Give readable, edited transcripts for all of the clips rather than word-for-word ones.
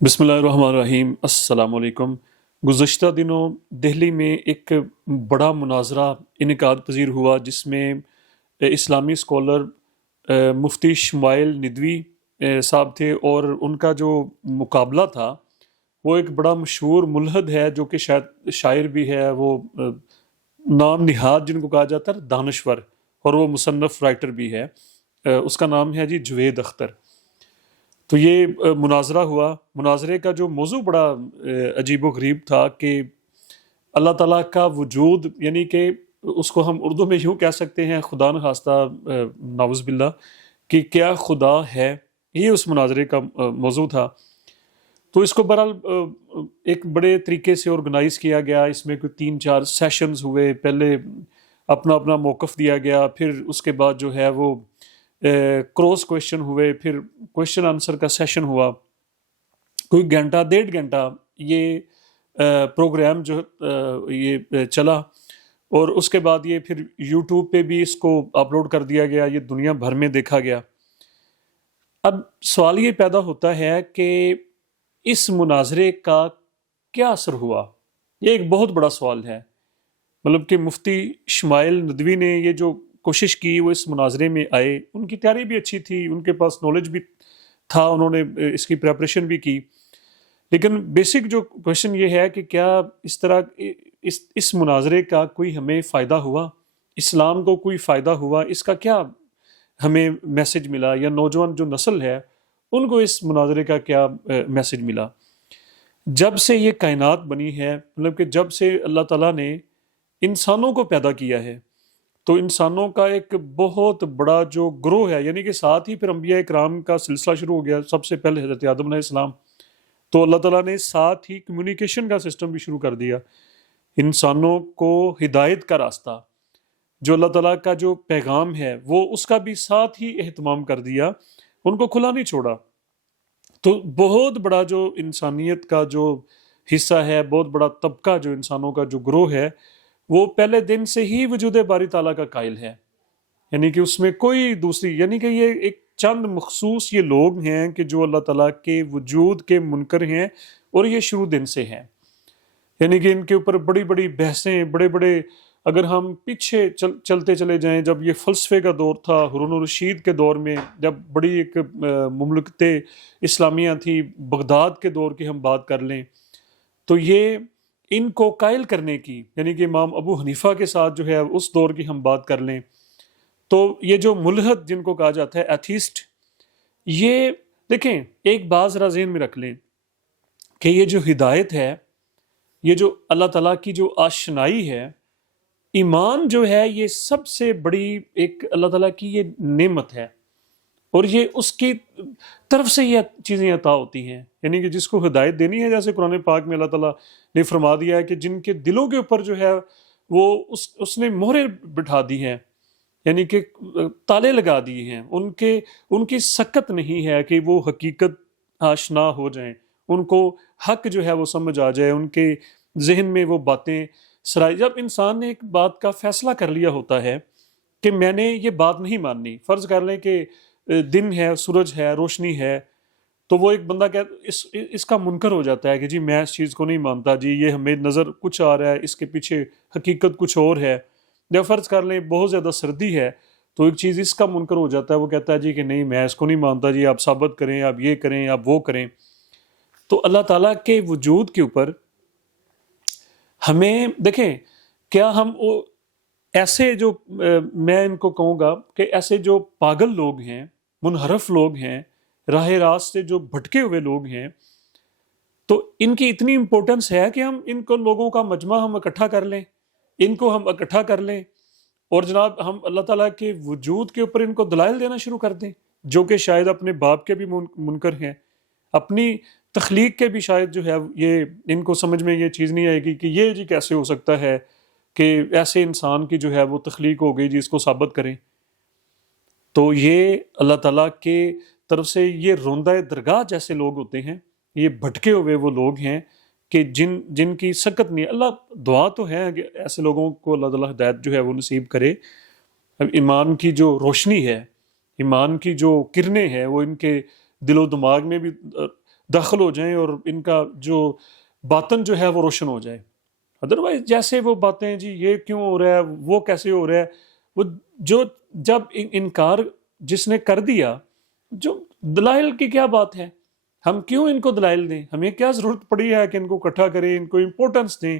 بسم اللہ الرحمن الرحیم۔ السلام علیکم۔ گزشتہ دنوں دہلی میں ایک بڑا مناظرہ انعقاد پذیر ہوا جس میں اسلامی اسکالر مفتی شمائل ندوی صاحب تھے، اور ان کا جو مقابلہ تھا وہ ایک بڑا مشہور ملحد ہے جو کہ شاید شاعر بھی ہے، وہ نام نہاد جن کو کہا جاتا ہے، دانشور، اور وہ مصنف رائٹر بھی ہے۔ اس کا نام ہے جی جوید اختر۔ تو یہ مناظرہ ہوا۔ مناظرے کا جو موضوع بڑا عجیب و غریب تھا کہ اللہ تعالیٰ کا وجود، یعنی کہ اس کو ہم اردو میں یوں کہہ سکتے ہیں، خدا نخواستہ نعوذ باللہ، کہ کیا خدا ہے، یہ اس مناظرے کا موضوع تھا۔ تو اس کو بہرحال ایک بڑے طریقے سے آرگنائز کیا گیا۔ اس میں کوئی 3-4 سیشنز ہوئے۔ پہلے اپنا اپنا موقف دیا گیا، پھر اس کے بعد جو ہے وہ کراس کویشچن ہوئے، پھر کویشچن آنسر کا سیشن ہوا۔ کوئی گھنٹہ 1.5 گھنٹہ یہ پروگرام جو یہ چلا، اور اس کے بعد یہ پھر یوٹیوب پہ بھی اس کو اپلوڈ کر دیا گیا، یہ دنیا بھر میں دیکھا گیا۔ اب سوال یہ پیدا ہوتا ہے کہ اس مناظرے کا کیا اثر ہوا؟ یہ ایک بہت بڑا سوال ہے۔ مطلب کہ مفتی شمائل ندوی نے یہ جو کوشش کی، وہ اس مناظرے میں آئے، ان کی تیاری بھی اچھی تھی، ان کے پاس نالج بھی تھا، انہوں نے اس کی پریپریشن بھی کی، لیکن بیسک جو کوشچن یہ ہے کہ کیا اس طرح اس مناظرے کا کوئی ہمیں فائدہ ہوا، اسلام کو کوئی فائدہ ہوا، اس کا کیا ہمیں میسج ملا، یا نوجوان جو نسل ہے ان کو اس مناظرے کا کیا میسج ملا؟ جب سے یہ کائنات بنی ہے، مطلب کہ جب سے اللہ تعالیٰ نے انسانوں کو پیدا کیا ہے، تو انسانوں کا ایک بہت بڑا جو گروہ ہے، یعنی کہ ساتھ ہی پھر انبیاء اکرام کا سلسلہ شروع ہو گیا۔ سب سے پہلے حضرت آدم علیہ السلام، تو اللہ تعالیٰ نے ساتھ ہی کمیونیکیشن کا سسٹم بھی شروع کر دیا۔ انسانوں کو ہدایت کا راستہ، جو اللہ تعالیٰ کا جو پیغام ہے، وہ اس کا بھی ساتھ ہی اہتمام کر دیا، ان کو کھلا نہیں چھوڑا۔ تو بہت بڑا جو انسانیت کا جو حصہ ہے، بہت بڑا طبقہ جو انسانوں کا جو گروہ ہے، وہ پہلے دن سے ہی وجود باری تعالیٰ کا قائل ہے، یعنی کہ اس میں کوئی دوسری، یعنی کہ یہ ایک چند مخصوص یہ لوگ ہیں کہ جو اللہ تعالیٰ کے وجود کے منکر ہیں، اور یہ شروع دن سے ہیں۔ یعنی کہ ان کے اوپر بڑی بڑی بحثیں، بڑے بڑے، اگر ہم پیچھے چلتے چلے جائیں، جب یہ فلسفے کا دور تھا، ہارون الرشید کے دور میں، جب بڑی ایک مملکتیں اسلامیہ تھی، بغداد کے دور کی ہم بات کر لیں، تو یہ ان کو قائل کرنے کی، یعنی کہ امام ابو حنیفہ کے ساتھ جو ہے اس دور کی ہم بات کر لیں، تو یہ جو ملحد جن کو کہا جاتا ہے، ایتھیسٹ، یہ دیکھیں ایک بات ذرا ذہن میں رکھ لیں کہ یہ جو ہدایت ہے، یہ جو اللہ تعالیٰ کی جو آشنائی ہے، ایمان جو ہے، یہ سب سے بڑی ایک اللہ تعالیٰ کی یہ نعمت ہے، اور یہ اس کی طرف سے یہ چیزیں عطا ہوتی ہیں۔ یعنی کہ جس کو ہدایت دینی ہے، جیسے قرآن پاک میں اللہ تعالیٰ نے فرما دیا ہے کہ جن کے دلوں کے اوپر جو ہے وہ اس نے مہریں بٹھا دی ہیں، یعنی کہ تالے لگا دیے ہیں، ان کی سکت نہیں ہے کہ وہ حقیقت آشنا ہو جائیں، ان کو حق جو ہے وہ سمجھ آ جائے، ان کے ذہن میں وہ باتیں سرائی۔ جب انسان نے ایک بات کا فیصلہ کر لیا ہوتا ہے کہ میں نے یہ بات نہیں ماننی، فرض کر لیں کہ دن ہے، سورج ہے، روشنی ہے، تو وہ ایک بندہ اس کا منکر ہو جاتا ہے کہ جی میں اس چیز کو نہیں مانتا، جی یہ ہمیں نظر کچھ آ رہا ہے، اس کے پیچھے حقیقت کچھ اور ہے۔ جب فرض کر لیں بہت زیادہ سردی ہے، تو ایک چیز اس کا منکر ہو جاتا ہے، وہ کہتا ہے جی کہ نہیں میں اس کو نہیں مانتا، جی آپ ثابت کریں، آپ یہ کریں، آپ وہ کریں۔ تو اللہ تعالیٰ کے وجود کے اوپر ہمیں دیکھیں، کیا ہم ایسے جو میں ان کو کہوں گا کہ ایسے جو پاگل لوگ ہیں، منحرف لوگ ہیں، راہ راست سے جو بھٹکے ہوئے لوگ ہیں، تو ان کی اتنی امپورٹنس ہے کہ ہم ان کو لوگوں کا مجمع ہم اکٹھا کر لیں، ان کو ہم اکٹھا کر لیں، اور جناب ہم اللہ تعالیٰ کے وجود کے اوپر ان کو دلائل دینا شروع کر دیں، جو کہ شاید اپنے باپ کے بھی منکر ہیں، اپنی تخلیق کے بھی شاید جو ہے یہ ان کو سمجھ میں یہ چیز نہیں آئے گی کہ یہ جی کیسے ہو سکتا ہے کہ ایسے انسان کی جو ہے وہ تخلیق ہو گئی، جی اس کو ثابت کریں۔ تو یہ اللہ تعالیٰ کے طرف سے یہ روندہ درگاہ جیسے لوگ ہوتے ہیں، یہ بھٹکے ہوئے وہ لوگ ہیں کہ جن کی سکت نہیں۔ اللہ دعا تو ہے کہ ایسے لوگوں کو اللہ تعالیٰ ہدایت جو ہے وہ نصیب کرے۔ اب ایمان کی جو روشنی ہے، ایمان کی جو کرنیں ہیں، وہ ان کے دل و دماغ میں بھی داخل ہو جائیں اور ان کا جو باطن جو ہے وہ روشن ہو جائے. ادروائز جیسے وہ باتیں جی یہ کیوں ہو رہا ہے، وہ کیسے ہو رہا ہے، وہ جو جب انکار جس نے کر دیا، جو دلائل کی کیا بات ہے، ہم کیوں ان کو دلائل دیں، ہمیں کیا ضرورت پڑی ہے کہ ان کو اکٹھا کریں، ان کو امپورٹنس دیں.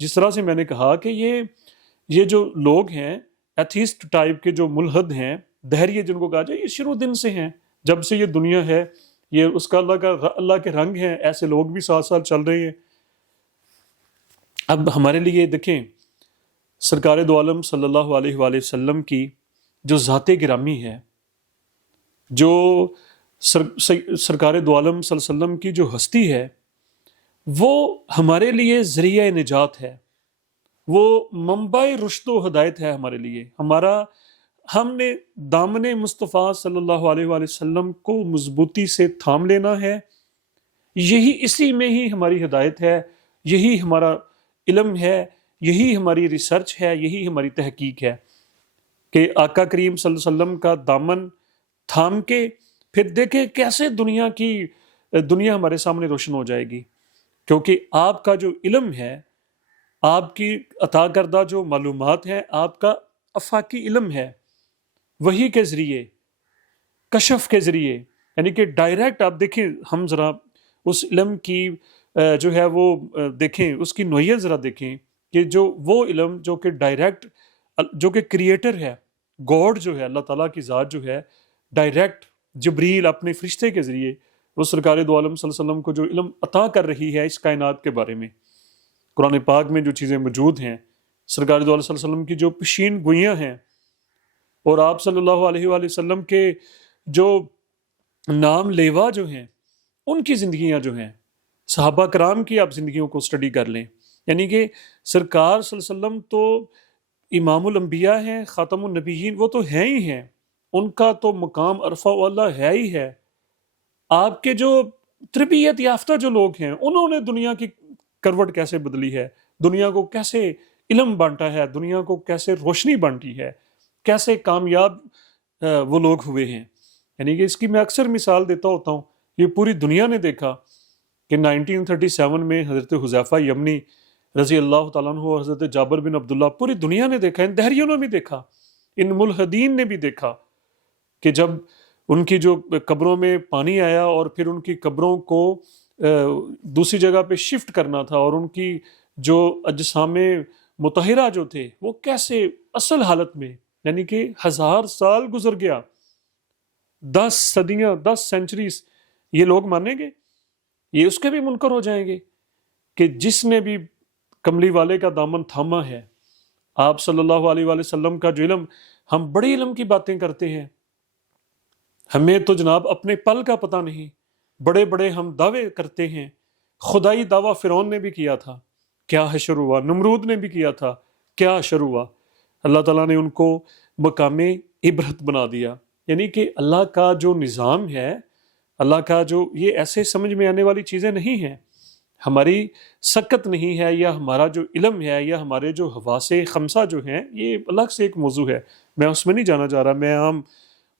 جس طرح سے میں نے کہا کہ یہ جو لوگ ہیں ایتھیسٹ ٹائپ کے جو ملحد ہیں، دہریے جن کو کہا جائے، یہ شروع دن سے ہیں، جب سے یہ دنیا ہے، یہ اس کا اللہ کے رنگ ہیں. ایسے لوگ بھی ساتھ ساتھ چل رہے ہیں. اب ہمارے لیے دیکھیں سرکار دو عالم صلی اللہ علیہ وآلہ وسلم کی جو ذات گرامی ہے، جو سرکار دو عالم صلی اللہ علیہ وسلم کی جو ہستی ہے، وہ ہمارے لیے ذریعہ نجات ہے، وہ منبع رشد و ہدایت ہے ہمارے لیے. ہم نے دامن مصطفیٰ صلی اللہ علیہ وآلہ وسلم کو مضبوطی سے تھام لینا ہے. اسی میں ہی ہماری ہدایت ہے، یہی ہمارا علم ہے، یہی ہماری ریسرچ ہے، یہی ہماری تحقیق ہے کہ آقا کریم صلی اللہ علیہ وسلم کا دامن تھام کے پھر دیکھیں کیسے دنیا ہمارے سامنے روشن ہو جائے گی. کیونکہ آپ کا جو علم ہے، آپ کی عطا کردہ جو معلومات ہیں، آپ کا افاقی علم ہے، وہی کے ذریعے، کشف کے ذریعے، یعنی کہ ڈائریکٹ آپ دیکھیں، ہم ذرا اس علم کی جو ہے وہ دیکھیں، اس کی نوعیت ذرا دیکھیں کہ جو وہ علم جو کہ ڈائریکٹ، جو کہ کریٹر ہے، گاڈ جو ہے، اللہ تعالیٰ کی ذات جو ہے، ڈائریکٹ جبریل اپنے فرشتے کے ذریعے وہ سرکار دو عالم صلی اللہ علیہ وسلم کو جو علم عطا کر رہی ہے اس کائنات کے بارے میں. قرآن پاک میں جو چیزیں موجود ہیں، سرکار دو عالم صلی اللہ علیہ وسلم کی جو پشین گوئیاں ہیں، اور آپ صلی اللہ علیہ وآلہ وسلم کے جو نام لیوا جو ہیں، ان کی زندگیاں جو ہیں، صحابہ کرام کی آپ زندگیوں کو سٹڈی کر لیں. یعنی کہ سرکار صلی اللہ علیہ وسلم تو امام الانبیاء ہیں، خاتم النبیین، وہ تو ہیں ہی ہیں، ان کا تو مقام عرفہ اللہ ہے ہی ہے. آپ کے جو تربیت یافتہ جو لوگ ہیں، انہوں نے دنیا کی کروٹ کیسے بدلی ہے، دنیا کو کیسے علم بانٹا ہے، دنیا کو کیسے روشنی بانٹی ہے، کیسے کامیاب وہ لوگ ہوئے ہیں. یعنی کہ اس کی میں اکثر مثال دیتا ہوتا ہوں. یہ پوری دنیا نے دیکھا کہ 1937 میں حضرت حذیفہ یمنی رضی اللہ تعالیٰ عنہ، حضرت جابر بن عبداللہ، پوری دنیا نے دیکھا، ان دہریوں نے بھی دیکھا، ان ملحدین نے بھی دیکھا کہ جب ان کی جو قبروں میں پانی آیا اور پھر ان کی قبروں کو دوسری جگہ پہ شفٹ کرنا تھا، اور ان کی جو اجسام مطہرہ جو تھے وہ کیسے اصل حالت میں، یعنی کہ 1000 سال گزر گیا، 10 صدیاں، 10 سینچریز، یہ لوگ مانیں گے؟ یہ اس کے بھی منکر ہو جائیں گے کہ جس نے بھی کملی والے کا دامن تھاما ہے، آپ صلی اللہ علیہ وآلہ وسلم کا جو علم، ہم بڑے علم کی باتیں کرتے ہیں، ہمیں تو جناب اپنے پل کا پتہ نہیں، بڑے بڑے ہم دعوے کرتے ہیں. خدائی دعویٰ فرعون نے بھی کیا تھا، کیا حشر ہوا، نمرود نے بھی کیا تھا، کیا حشر ہوا. اللہ تعالیٰ نے ان کو مقام عبرت بنا دیا. یعنی کہ اللہ کا جو نظام ہے، اللہ کا جو، یہ ایسے سمجھ میں آنے والی چیزیں نہیں ہیں، ہماری سکت نہیں ہے، یا ہمارا جو علم ہے، یا ہمارے جو حواس خمسہ جو ہیں، یہ الگ سے ایک موضوع ہے، میں اس میں نہیں جانا چاہ رہا. میں عام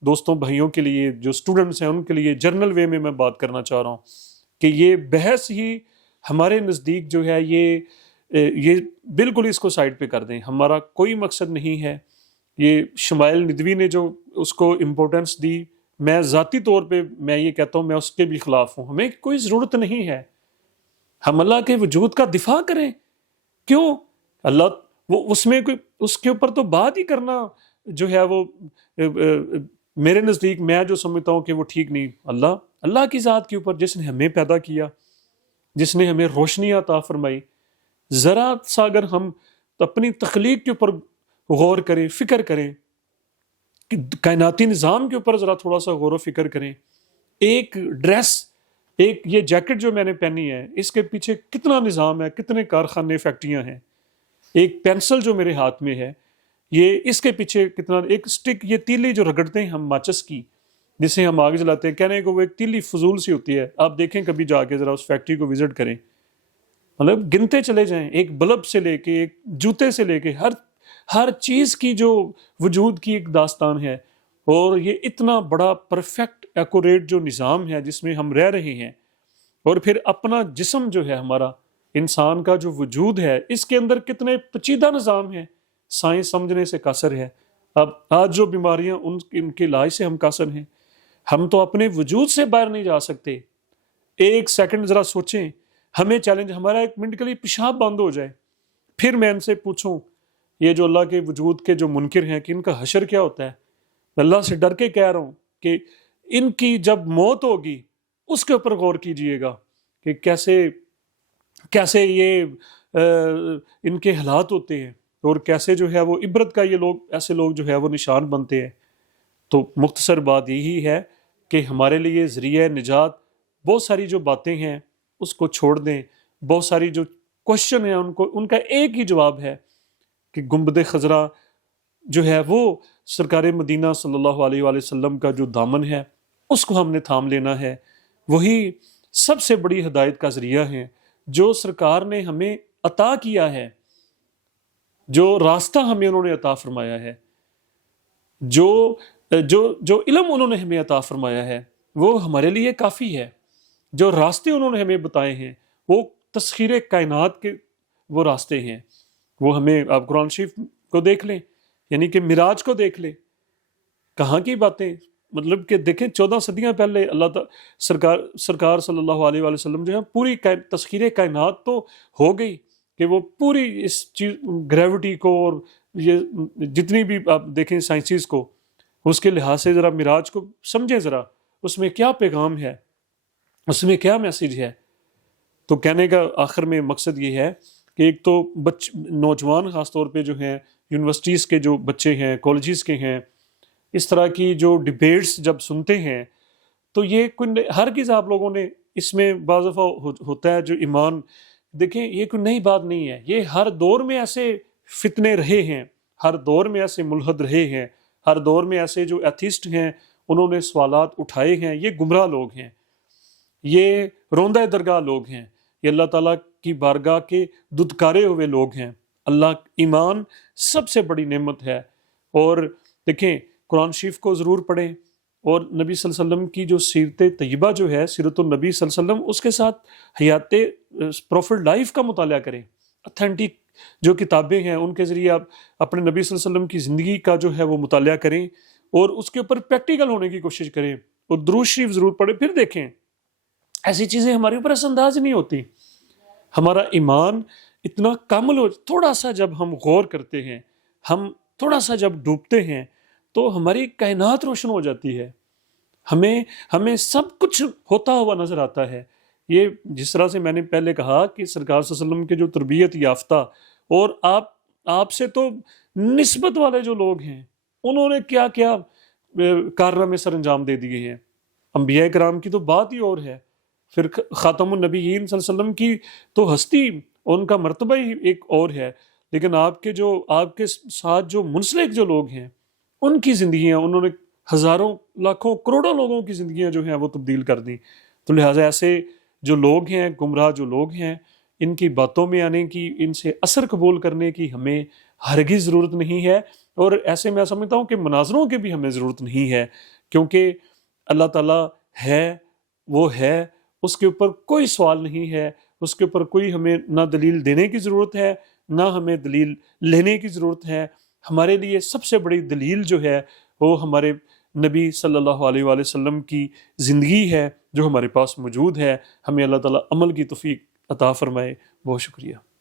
دوستوں بھائیوں کے لیے، جو سٹوڈنٹس ہیں، ان کے لیے جرنل وے میں بات کرنا چاہ رہا ہوں کہ یہ بحث ہی ہمارے نزدیک جو ہے، یہ بالکل اس کو سائڈ پہ کر دیں. ہمارا کوئی مقصد نہیں ہے. یہ شمائل ندوی نے جو اس کو امپورٹنس دی، میں ذاتی طور پہ میں یہ کہتا ہوں، میں اس کے بھی خلاف ہوں. ہمیں کوئی ضرورت نہیں ہے، ہم اللہ کے وجود کا دفاع کریں. کیوں؟ اللہ وہ اس میں کوئی، اس کے اوپر تو بات ہی کرنا جو ہے وہ میرے نزدیک، میں جو سمجھتا ہوں کہ وہ ٹھیک نہیں. اللہ کی ذات کے اوپر، جس نے ہمیں پیدا کیا، جس نے ہمیں روشنی عطا فرمائی، ذرا سا اگر ہم اپنی تخلیق کے اوپر غور کریں، فکر کریں، کہ کائناتی نظام کے اوپر ذرا تھوڑا سا غور و فکر کریں. ایک ڈریس، ایک یہ جیکٹ جو میں نے پہنی ہے، اس کے پیچھے کتنا نظام ہے، کتنے کارخانے، فیکٹریاں ہیں. ایک پینسل جو میرے ہاتھ میں ہے، یہ اس کے پیچھے کتنا، ایک سٹک، یہ تیلی جو رگڑتے ہیں ہم ماچس کی، جسے ہم آگ جلاتے ہیں، کہنے کو وہ ایک تیلی فضول سی ہوتی ہے. آپ دیکھیں کبھی جا کے ذرا اس فیکٹری کو وزٹ کریں، مطلب گنتے چلے جائیں، ایک بلب سے لے کے، ایک جوتے سے لے کے، ہر چیز کی جو وجود کی ایک داستان ہے. اور یہ اتنا بڑا پرفیکٹ ایکوریٹ جو نظام ہے جس میں ہم رہ رہے ہیں، اور پھر اپنا جسم جو ہے ہمارا، انسان کا جو وجود ہے، اس کے اندر کتنے پیچیدہ نظام ہے، سائنس سمجھنے سے قاصر ہے۔ اب آج جو بیماریاں ان کے علاج سے ہم قاصر ہیں۔ ہم تو اپنے وجود سے باہر نہیں جا سکتے۔ ایک سیکنڈ ذرا سوچیں، ہمیں چیلنج، ہمارا 1 منٹ کے لیے پیشاب بند ہو جائے، پھر میں ان سے پوچھوں یہ جو اللہ کے وجود کے جو منکر ہیں کہ ان کا حشر کیا ہوتا ہے، میں اللہ سے ڈر کے کہہ رہا ہوں کہ ان کی جب موت ہوگی اس کے اوپر غور کیجئے گا کہ کیسے یہ ان کے حالات ہوتے ہیں، اور کیسے جو ہے وہ عبرت کا یہ لوگ، ایسے لوگ جو ہے وہ نشان بنتے ہیں۔ تو مختصر بات یہی ہے کہ ہمارے لیے ذریعہ نجات بہت ساری جو باتیں ہیں اس کو چھوڑ دیں، بہت ساری جو کوشچن ہیں ان کا ایک ہی جواب ہے کہ گنبد خضرا جو ہے وہ سرکار مدینہ صلی اللہ علیہ وآلہ وسلم کا جو دامن ہے اس کو ہم نے تھام لینا ہے۔ وہی سب سے بڑی ہدایت کا ذریعہ ہے جو سرکار نے ہمیں عطا کیا ہے، جو راستہ ہمیں انہوں نے عطا فرمایا ہے، جو علم انہوں نے ہمیں عطا فرمایا ہے وہ ہمارے لیے کافی ہے۔ جو راستے انہوں نے ہمیں بتائے ہیں وہ تسخیر کائنات کے وہ راستے ہیں۔ وہ ہمیں، آپ قرآن شریف کو دیکھ لیں، یعنی کہ معراج کو دیکھ لیں، کہاں کی باتیں، مطلب کہ دیکھیں 14 صدیاں پہلے اللہ سرکار صلی اللہ علیہ وآلہ وسلم جو ہے پوری تسخیر کائنات تو ہو گئی کہ وہ پوری اس چیز گریوٹی کو اور یہ جتنی بھی آپ دیکھیں سائنسز کو، اس کے لحاظ سے ذرا معراج کو سمجھیں، ذرا اس میں کیا پیغام ہے، اس میں کیا میسج ہے۔ تو کہنے کا آخر میں مقصد یہ ہے کہ ایک تو نوجوان خاص طور پہ جو ہیں، یونیورسٹیز کے جو بچے ہیں، کالجز کے ہیں، اس طرح کی جو ڈیبیٹس جب سنتے ہیں تو یہ ہرگز آپ لوگوں نے اس میں بعض دفعہ ہوتا ہے جو ایمان، دیکھیں یہ کوئی نئی بات نہیں ہے، یہ ہر دور میں ایسے فتنے رہے ہیں، ہر دور میں ایسے ملحد رہے ہیں، ہر دور میں ایسے جو ایتھسٹ ہیں انہوں نے سوالات اٹھائے ہیں۔ یہ گمراہ لوگ ہیں، یہ روندہ درگاہ لوگ ہیں، یہ اللہ تعالیٰ کی بارگاہ کے ددکارے ہوئے لوگ ہیں۔ اللہ، ایمان سب سے بڑی نعمت ہے۔ اور دیکھیں قرآن شریف کو ضرور پڑھیں، اور نبی صلی اللہ علیہ وسلم کی جو سیرت طیبہ جو ہے، سیرت النبی صلی اللہ علیہ وسلم، اس کے ساتھ حیات پروفٹ لائف کا مطالعہ کریں۔ اتھینٹک جو کتابیں ہیں ان کے ذریعے آپ اپنے نبی صلی اللہ علیہ وسلم کی زندگی کا جو ہے وہ مطالعہ کریں، اور اس کے اوپر پریکٹیکل ہونے کی کوشش کریں، اور درود شریف ضرور پڑھیں۔ پھر دیکھیں ایسی چیزیں ہمارے اوپر اثر انداز نہیں ہوتی۔ ہمارا ایمان اتنا کامل ہو، تھوڑا سا جب ہم غور کرتے ہیں، ہم تھوڑا سا جب ڈوبتے ہیں تو ہماری کائنات روشن ہو جاتی ہے، ہمیں سب کچھ ہوتا ہوا نظر آتا ہے۔ یہ جس طرح سے میں نے پہلے کہا کہ سرکار صلی اللہ علیہ وسلم کے جو تربیت یافتہ اور آپ سے تو نسبت والے جو لوگ ہیں، انہوں نے کیا کیا کارنامے سر انجام دے دیے ہیں۔ انبیاء کرام کی تو بات ہی اور ہے، پھر خاتم النبیین صلی اللہ علیہ وسلم کی تو ہستی، ان کا مرتبہ ہی ایک اور ہے، لیکن آپ کے ساتھ جو منسلک جو لوگ ہیں ان کی زندگیاں، انہوں نے ہزاروں، لاکھوں، کروڑوں لوگوں کی زندگیاں جو ہیں وہ تبدیل کر دیں۔ تو لہٰذا ایسے جو لوگ ہیں، گمراہ جو لوگ ہیں، ان کی باتوں میں آنے کی، ان سے اثر قبول کرنے کی ہمیں ہرگز ضرورت نہیں ہے۔ اور ایسے میں سمجھتا ہوں کہ مناظروں کی بھی ہمیں ضرورت نہیں ہے، کیونکہ اللہ تعالیٰ ہے، وہ ہے، اس کے اوپر کوئی سوال نہیں ہے، اس کے اوپر کوئی ہمیں نہ دلیل دینے کی ضرورت ہے، نہ ہمیں دلیل لینے کی ضرورت ہے۔ ہمارے لیے سب سے بڑی دلیل جو ہے وہ ہمارے نبی صلی اللہ علیہ وآلہ وسلم کی زندگی ہے جو ہمارے پاس موجود ہے۔ ہمیں اللہ تعالیٰ عمل کی توفیق عطا فرمائے۔ بہت شکریہ۔